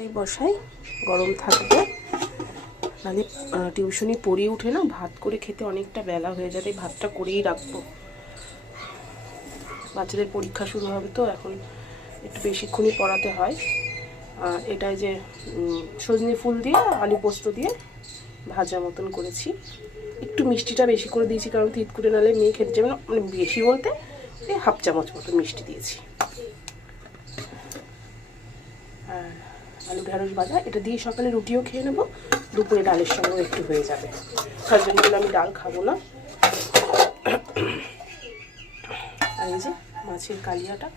ভাতটাই বসাই, গরম থাকবে, নাহলে টিউশনি পড়িয়ে উঠে না ভাত করে খেতে অনেকটা বেলা হয়ে যাবে। ভাতটা করেই রাখবো, বাচ্চাদের পরীক্ষা শুরু হবে তো এখন একটু বেশিক্ষণই পড়াতে হয়। আর এটাই যে সজনে ফুল দিয়ে আলু পোস্ত দিয়ে ভাজা মতন করেছি। একটু মিষ্টিটা বেশি করে দিয়েছি, কারণ তিত করে নাহলে মেয়ে খেতে যাবে না। মানে বেশি বলতে এই হাফ চামচ মতো মিষ্টি দিয়েছি। আর আলু ঢেঁড়স ভাজা, এটা দিয়ে সকালে রুটিও খেয়ে নেবো, দুপুরে ডালের সঙ্গেও একটু হয়ে যাবে। তার জন্য আমি ডাল খাবো না। আর এই যে মাছের কালিয়াটা,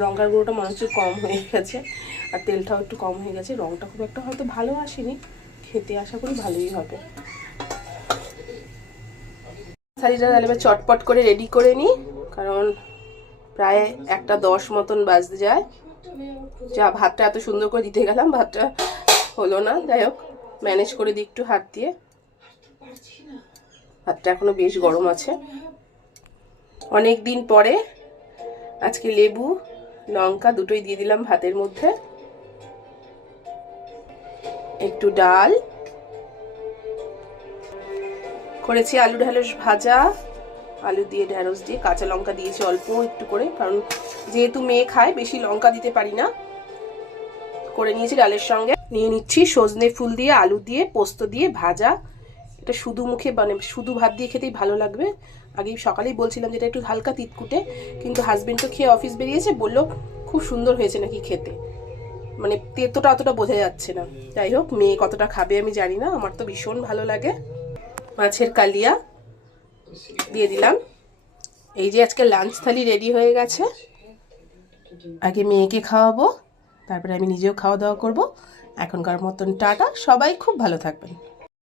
লঙ্কার গুঁড়োটা মনে হচ্ছে কম হয়ে গেছে, আর তেলটাও একটু কম হয়ে গেছে। রঙটা খুব একটা হয়তো ভালো আসেনি, খেতে আশা করি ভালোই হবে। থালিটা তাহলে এবার চটপট করে রেডি করে নিই, কারণ প্রায় 1:10 মতন বাজতে যায়। যা ভাতটা এত সুন্দর করে দিতে গেলাম, ভাতটা হলো না। যাই হোক, ম্যানেজ করে দিই একটু হাত দিয়ে। ভাতটা এখনো বেশ গরম আছে। অনেক দিন পরে আজকে লেবু লঙ্কা দুটোই দিয়ে দিলাম ভাতের মধ্যে। একটু ডাল করেছি, আলু ঢেঁড়স ভাজা, আলু দিয়ে ঢেঁড়স দিয়ে কাঁচা লঙ্কা দিয়েছি অল্প একটু করে, কারণ যেহেতু মেয়ে খায় বেশি লঙ্কা দিতে পারি না। করে নিয়েছি ডালের সঙ্গে। নিয়ে নিচ্ছি সজনে ফুল দিয়ে আলু দিয়ে পোস্ত দিয়ে ভাজা। এটা শুধু মুখে মানে শুধু ভাত দিয়ে খেতেই ভালো লাগবে। আগেই সকালেই বলছিলাম যেটা একটু হালকা তিতকুটে, কিন্তু হাজবেন্ড তো খেয়ে অফিস বেরিয়েছে, বললো খুব সুন্দর হয়েছে নাকি খেতে, মানে তেতোটা অতটা বোঝা যাচ্ছে না। যাই হোক, মেয়ে কতটা খাবে আমি জানি না, আমার তো ভীষণ ভালো লাগে। মাছের কালিয়া দিয়ে দিলাম। এই যে আজকে লাঞ্চ থালি রেডি হয়ে গেছে। আগে মেয়েকে খাওয়াবো, তারপরে আমি নিজেও খাওয়া দাওয়া করবো। এখনকার মতন টাটা, সবাই খুব ভালো থাকবেন।